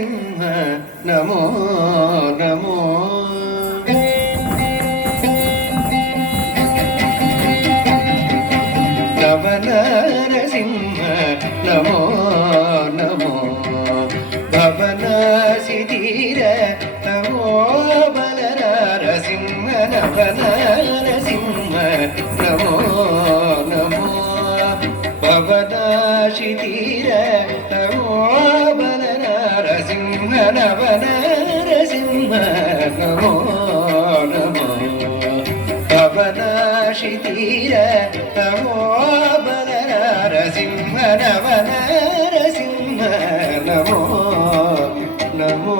నరసింహ నమో నమో నవ నరసింహ నమో నమో భవనాసిధీర నమో బల నరసింహ నవ నరసింహ నమో నమో భవనాశిధీర నమో బల నరసింహ నవ నరసింహ నమో నమో భవనాశిధీర నమో బల నరసింహ నవ నరసింహ నమో నమో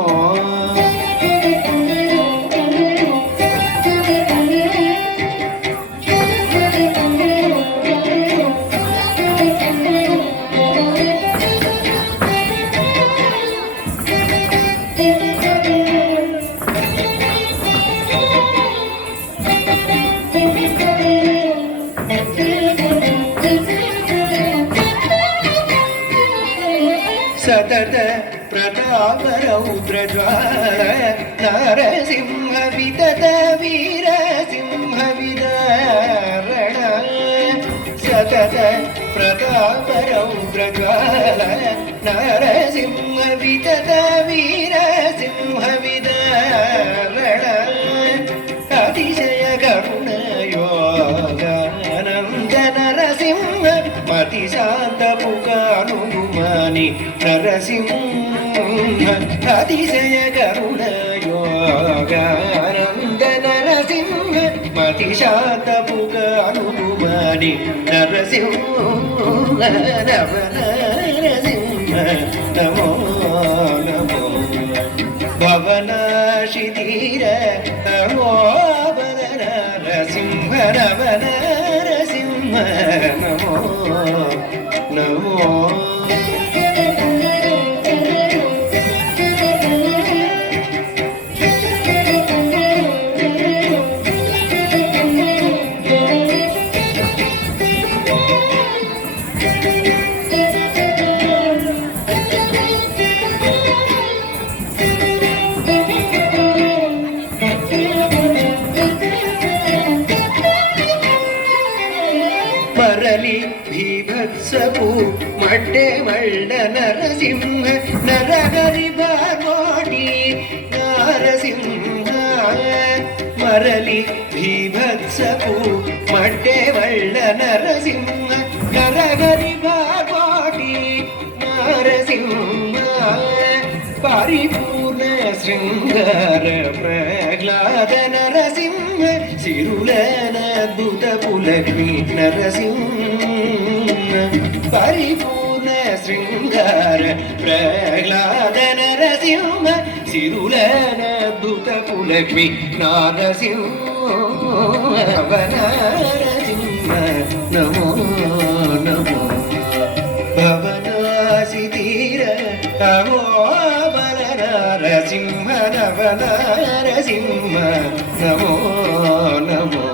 సతత ప్రతాప రౌద్రజ్వాల నరసింహ వితత వీర సింహ విదారణ సతత ప్రతాప రౌద్రజ్వాల నరసింహ వితత వీర సింహ విదారణ అతిశయ కరుణ యోగానంద నరసింహ మతి శాంత పుకానుమాని నరసింహ అతిశయ కరుణ యోగానంద నరసింహ మతి శాంత పుకానుమాని నరసింహ నవ నరసింహ నమో నమో భవనాశిధీర నమో బల నరసింహ నవ నరసింహ నమో నమో మరలి భీభత్సపు మడ్డే మళ్ళ నరసింహ నరహరి బాగోడి నరసింహ మరలి భీభత్సపు మడ్డే మళ్ళ నరసింహ నరహరి బాగోడి నరసింహ పరిపూర్ణ శృంగార ప్రహ్లాద నరసింహ సిరులనద్భుత పులక్ష్మి నరసింహ పరిపూర్ణ శృంగార ప్రహ్లాద నరసింహ సిరులనద్భుత పులక్ష్మి నరసింహ నరసింహ నమో నమో భవనాసిధీర నమో బల నరసింహ నవ నరసింహ నమో నమో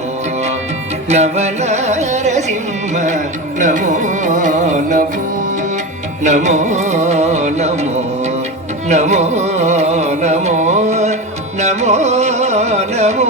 నవ నరసింహ నమో నమో నమో నమో నమో నమో నమో నమో